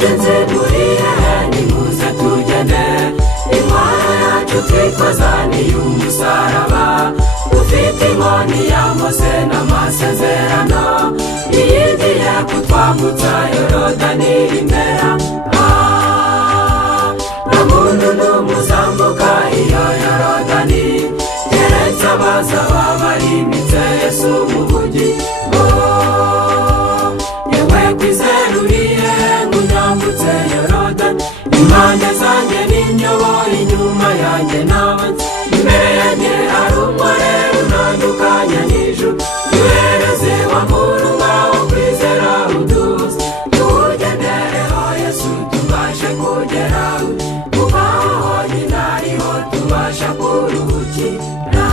bagenzi muriye nimuze tugende, intwaro yacu twitwaza ni y'umusaraba, ufite inkoni ya Mose n'amasezerano, yigiye kutwambutsa Yorodani impera. Nta muntu n'umwe uzambuka iyo Yorodani, keretse abazaba barimitse Yesu mu bugingo. Yewe kwizera uriye ngunyambutse Yorodani, impande zanjye n'inyobo, inyuma yanjye n'abanzi, imbere yanjye hari umurere unandukanya n'ijuru. Duhereze wa murunga wo kwizera uduze, tuwugendereho Yesu tubashe kugeraho, kuko aho honyine ariho tubasha kuruhukira.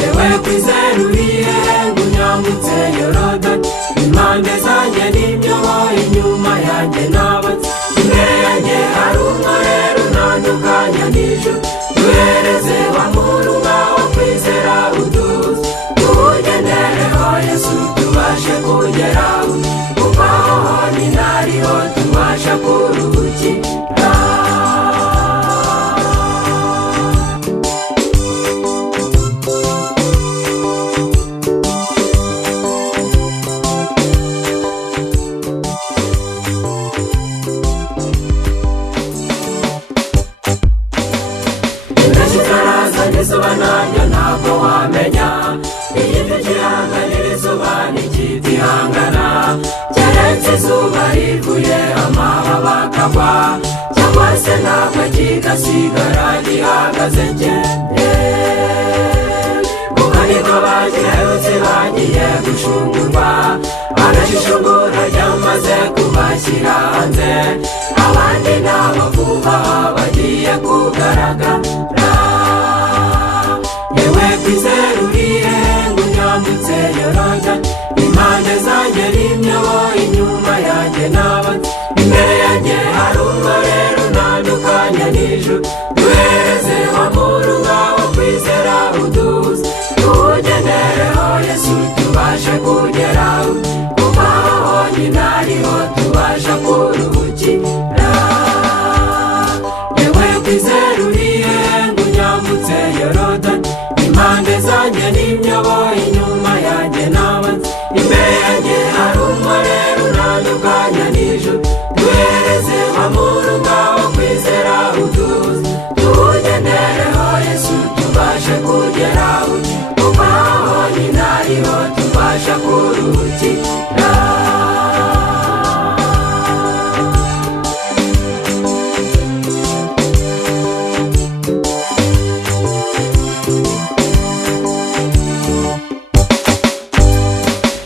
Yewe kwizera uriye ngunyambutse Yorodani, impande zanjye n'inyobo, inyuma yanjye n'abanzi, imbere yanjye hari umurere unandukanya n'ijuru. Duhereze wa murunga wo kwizera uduze, tuwugendereho Yesu tubashe kugeraho, kuko aho honyine ariho tubasha kuruhukira. Izuba naryo ntabwo wamenya, igiti gihanganira izuba ntikitihangana, keretse izuba rivuye amababa akagwa, cyangwa se ntabwo kigasigara gihagaze cyende. Kuko niko bagihebutse bagiye gushungurwa, agashishungura ryamaze kubashyira hanze, abandi nabo vuba bagiye kugaragara. Yewe kwizera uriye ngunyambutse Yorodani, impande zanjye n'inyobo, inyuma yanjye n'abanzi, imbere yanjye hari umurere unandukanya n'ijuru. Duhereze wa murunga wo kwizera uduze, tuwugendereho Yesu tubashe kugeraho, kuko aho honyine ariho tubasha kuruhukira. Yewe kwizera uriye ngunyambutse Yorodani, impande zanjye n'inyobo, inyuma yanjye n'abanzi, imbere yanjye hari umurere unandukanya n'ijuru. Duhereze wa murunga wo kwizera uduze, tuwugendereho Yesu tubashe kugeraho, kuko aho honyine ariho tubasha kuruhukira.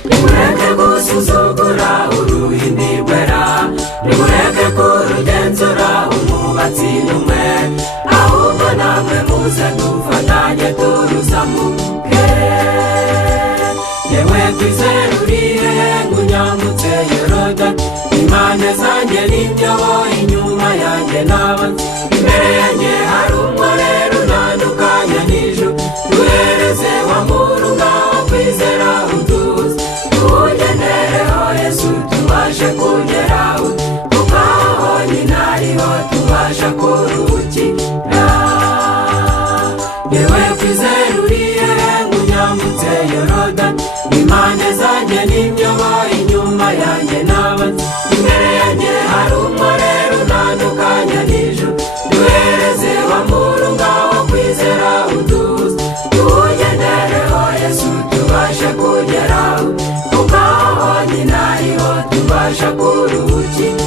Nimureke gusuzugura uruhimbi rwera, nimureke kurugenzura umwubatsi n'umwe, ahubwo namwe muze dufatanye turuzamuke. Yewe kwizera uriye ngunyambutse Yorodani, impande zanjye n'inyobo, inyuma yanjye n'abanzi, imbere yanjye hari umurere unandukanya n'ijuru. Duhereze wa murunga wo kwizera uduze, tuwugendereho Yesu tubashe kugeraho, kuko aho honyine ariho tubasha kuruhukira. Yewe kwizera uriye ngunyambutse Yorodani, impande zanjye n'inyobo, inyuma yanjye n'abanzi, imbere yanjye hari umurere unandukanya n'ijuru. Duhereze wa murunga wo kwizera uduze, tuwugendereho Yesu tubashe kugeraho, kuko aho honyine ariho tubasha kuruhukira.